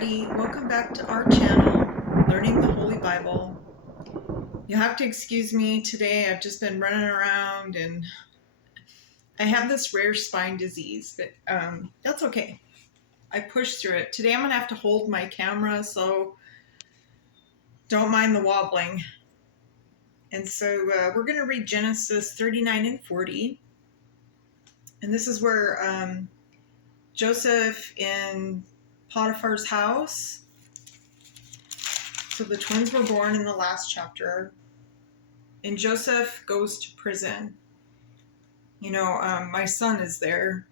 everybody. Welcome back to our channel, Learning the Holy Bible. You'll have to excuse me today. I've just been running around and I have this rare spine disease, but that's okay. I pushed through it. Today I'm going to have to hold my camera, so don't mind the wobbling. And so we're going to read Genesis 39 and 40. And this is where Joseph in Potiphar's house. So the twins were born in the last chapter, and Joseph goes to prison. My son is there.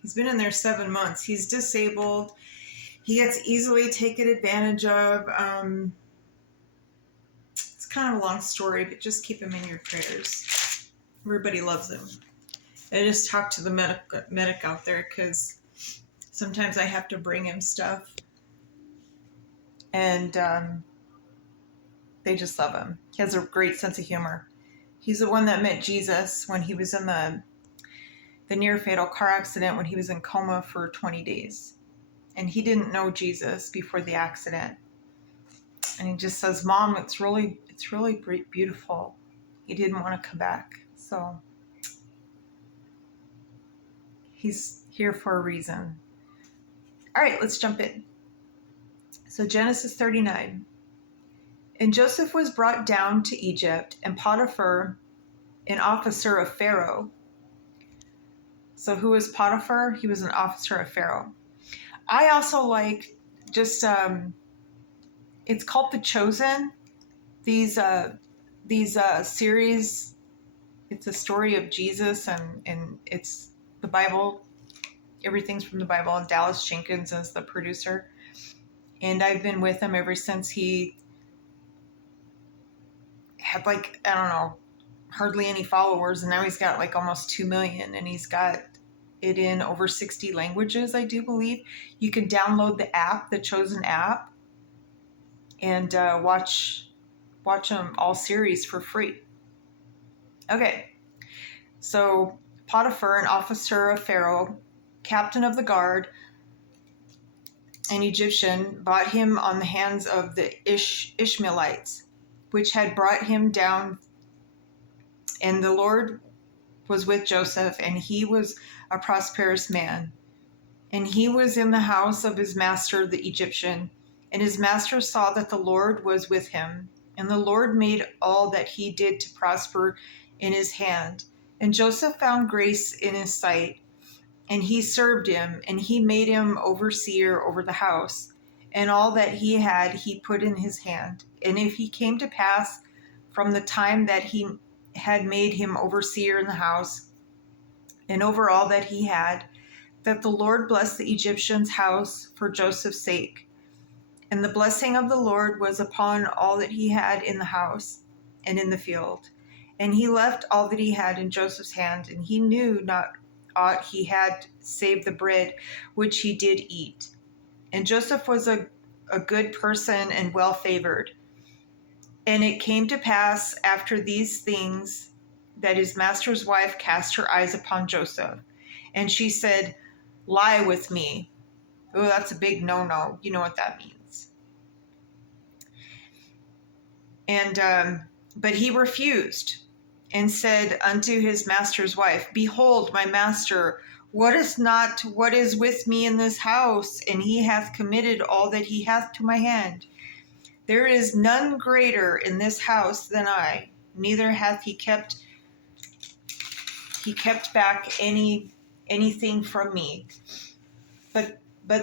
He's been in there 7 months. He's disabled. He gets easily taken advantage of. It's kind of a long story, but just keep him in your prayers. Everybody loves him. I just talked to the medic out there because sometimes I have to bring him stuff. And they just love him. He has a great sense of humor. He's the one that met Jesus when he was in the near-fatal car accident when he was in coma for 20 days. And he didn't know Jesus before the accident. And he just says, "Mom, it's really beautiful." He didn't want to come back. So he's here for a reason. All right, let's jump in. So Genesis 39. And Joseph was brought down to Egypt, and Potiphar, an officer of Pharaoh. So who was Potiphar? He was an officer of Pharaoh. I also like just, it's called The Chosen. These series, it's a story of Jesus and it's the Bible. Everything's from the Bible. And Dallas Jenkins is the producer. And I've been with him ever since he had hardly any followers, and now he's got almost 2 million, and he's got it in over 60 languages, I do believe. You can download the app, the Chosen app, and watch them all series for free. Okay, so Potiphar, an officer of Pharaoh, captain of the guard, an Egyptian, bought him on the hands of the Ishmaelites, which had brought him down. And the Lord was with Joseph, and he was a prosperous man. And he was in the house of his master, the Egyptian. And his master saw that the Lord was with him. And the Lord made all that he did to prosper in his hand. And Joseph found grace in his sight. And he served him, and he made him overseer over the house. And all that he had, he put in his hand. And if he came to pass from the time that he had made him overseer in the house and over all that he had, that the Lord blessed the Egyptian's house for Joseph's sake. And the blessing of the Lord was upon all that he had in the house and in the field. And he left all that he had in Joseph's hand, and he knew not aught he had save the bread which he did eat. And Joseph was a good person and well favored. And it came to pass after these things that his master's wife cast her eyes upon Joseph. And she said, "Lie with me." Oh, that's a big no-no. You know what that means. And but he refused and said unto his master's wife, "Behold, my master, what is with me in this house? And he hath committed all that he hath to my hand. There is none greater in this house than I, neither hath he kept back anything from me, but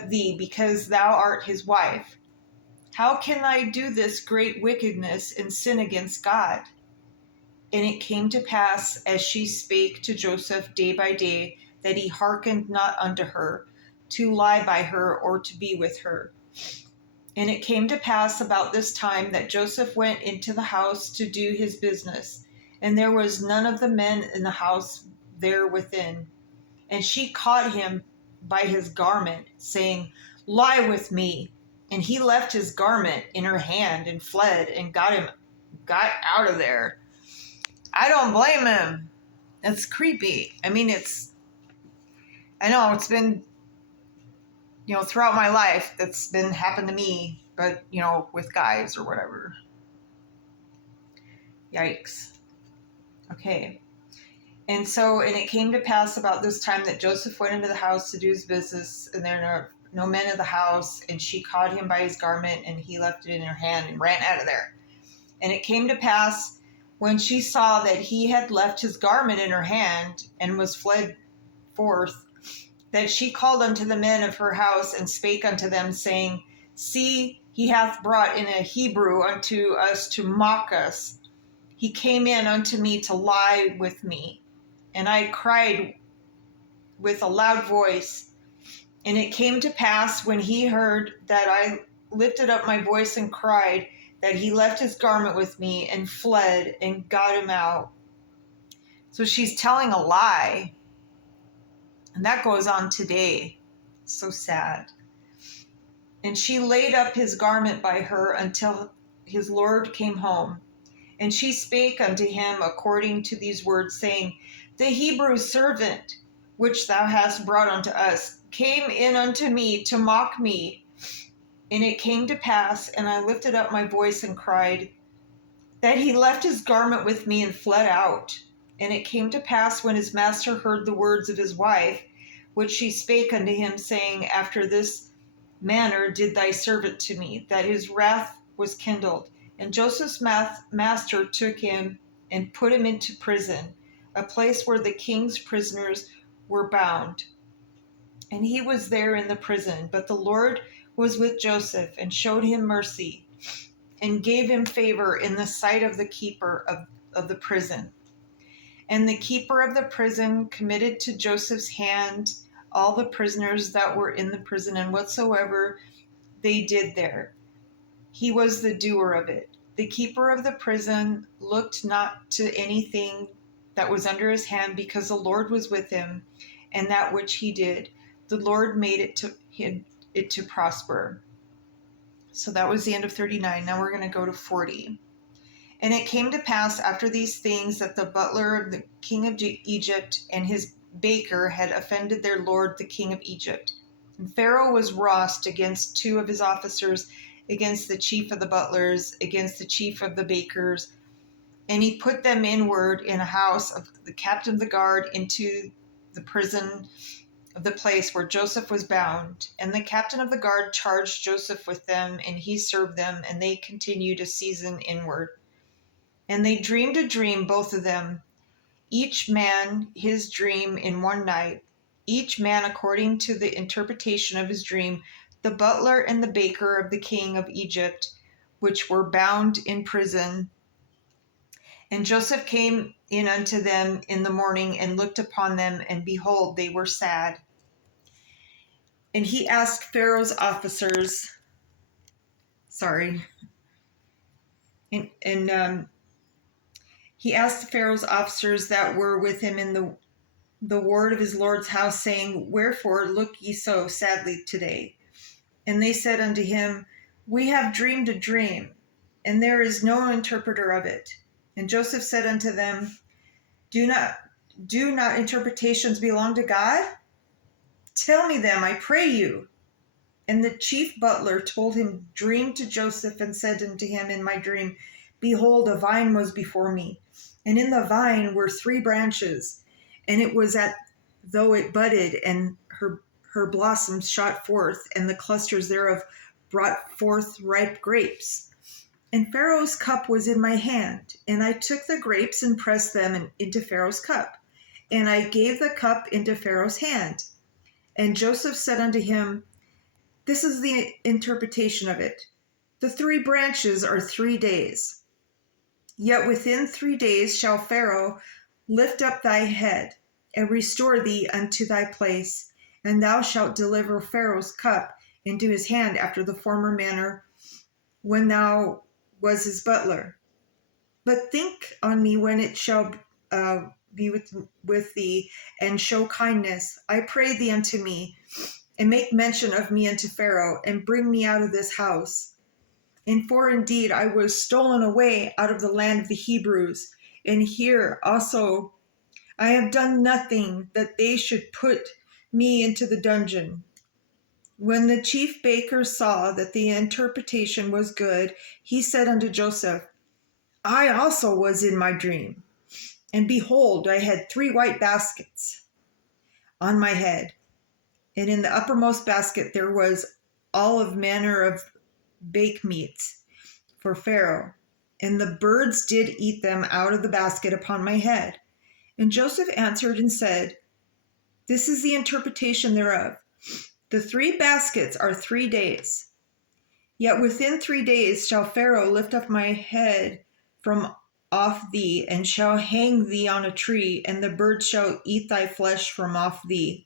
thee, because thou art his wife. How can I do this great wickedness and sin against God?" And it came to pass, as she spake to Joseph day by day, that he hearkened not unto her, to lie by her or to be with her. And it came to pass about this time that Joseph went into the house to do his business, and there was none of the men in the house there within. And she caught him by his garment, saying, "Lie with me." And he left his garment in her hand and fled and got out of there. I don't blame him. It's creepy. I know it's been throughout my life that's been happened to me, but, with guys or whatever. Yikes. Okay. And it came to pass about this time that Joseph went into the house to do his business, and there were no men in the house, and she caught him by his garment, and he left it in her hand and ran out of there. And it came to pass when she saw that he had left his garment in her hand and was fled forth, that she called unto the men of her house and spake unto them, saying, See, he hath brought in a Hebrew unto us to mock us. He came in unto me to lie with me. And I cried with a loud voice. And it came to pass when he heard that I lifted up my voice and cried, that he left his garment with me and fled and got him out. So she's telling a lie. And that goes on today. So sad. And she laid up his garment by her until his Lord came home. And she spake unto him according to these words, saying, The Hebrew servant, which thou hast brought unto us, came in unto me to mock me. And it came to pass, and I lifted up my voice and cried, that he left his garment with me and fled out. And it came to pass, when his master heard the words of his wife, which she spake unto him, saying, After this manner did thy servant to me, that his wrath was kindled. And Joseph's master took him and put him into prison, a place where the king's prisoners were bound. And he was there in the prison. But the Lord was with Joseph and showed him mercy and gave him favor in the sight of the keeper of the prison. And the keeper of the prison committed to Joseph's hand all the prisoners that were in the prison, and whatsoever they did there, he was the doer of it. The keeper of the prison looked not to anything that was under his hand, because the Lord was with him, and that which he did, the Lord made it to prosper. So that was the end of 39. Now we're going to go to 40. And it came to pass after these things that the butler of the king of Egypt and his baker had offended their lord the king of Egypt. And Pharaoh was wroth against two of his officers, against the chief of the butlers, against the chief of the bakers. And he put them inward in a house of the captain of the guard into the prison of the place where Joseph was bound. And the captain of the guard charged Joseph with them, and he served them, and they continued a season inward. And they dreamed a dream, both of them, each man his dream in one night, each man according to the interpretation of his dream, the butler and the baker of the king of Egypt, which were bound in prison. And Joseph came in unto them in the morning and looked upon them, and behold, they were sad. And he asked Pharaoh's officers, he asked Pharaoh's officers that were with him in the ward of his Lord's house, saying, Wherefore look ye so sadly today? And they said unto him, We have dreamed a dream, and there is no interpreter of it. And Joseph said unto them, Do not interpretations belong to God? Tell me them, I pray you. And the chief butler told him dream to Joseph, and said unto him in my dream, Behold, a vine was before me, and in the vine were 3 branches, and it was as though it budded, and her blossoms shot forth, and the clusters thereof brought forth ripe grapes. And Pharaoh's cup was in my hand, and I took the grapes and pressed them into Pharaoh's cup, and I gave the cup into Pharaoh's hand. And Joseph said unto him, This is the interpretation of it. The 3 branches are 3 days. Yet within 3 days shall Pharaoh lift up thy head, and restore thee unto thy place, and thou shalt deliver Pharaoh's cup into his hand after the former manner when thou was his butler. But think on me when it shall be with thee, and show kindness, I pray thee, unto me, and make mention of me unto Pharaoh, and bring me out of this house. And for indeed I was stolen away out of the land of the Hebrews, and here also I have done nothing that they should put me into the dungeon. When the chief baker saw that the interpretation was good, he said unto Joseph, I also was in my dream, and behold, I had 3 white baskets on my head, and in the uppermost basket there was all of manner of bake meats for Pharaoh, and the birds did eat them out of the basket upon my head. And Joseph answered and said, This is the interpretation thereof. The 3 baskets are 3 days. Yet within 3 days shall Pharaoh lift up my head from off thee, and shall hang thee on a tree, and the birds shall eat thy flesh from off thee.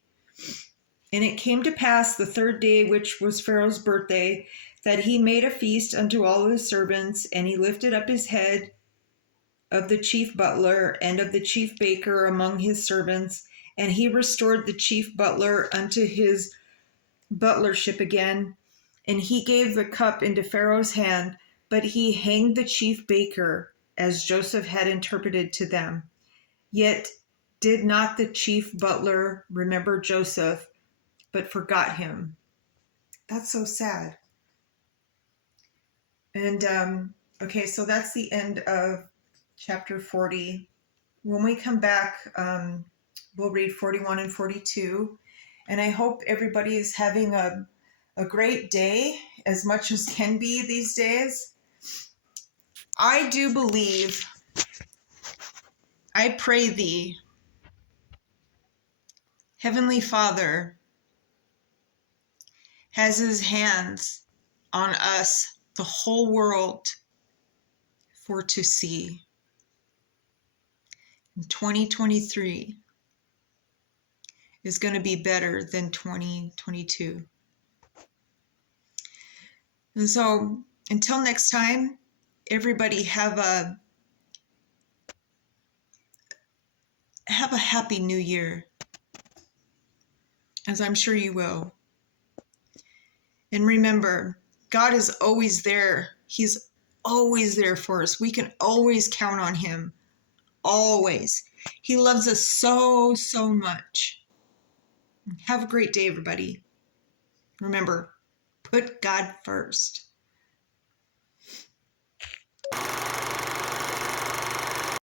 And it came to pass the 3rd day, which was Pharaoh's birthday, that he made a feast unto all his servants, and he lifted up his head of the chief butler and of the chief baker among his servants, and he restored the chief butler unto his butlership again, and he gave the cup into Pharaoh's hand, but he hanged the chief baker, as Joseph had interpreted to them. Yet did not the chief butler remember Joseph, but forgot him. That's so sad. And okay, so that's the end of chapter 40. When we come back, we'll read 41 and 42. And I hope everybody is having a great day, as much as can be these days. I do believe, I pray thee, Heavenly Father has his hands on us, the whole world, for to see. In 2023 is going to be better than 2022. And so until next time, everybody have a happy new year, as I'm sure you will. And remember, God is always there. He's always there for us. We can always count on him. Always. He loves us so, so much. Have a great day, everybody. Remember, put God first.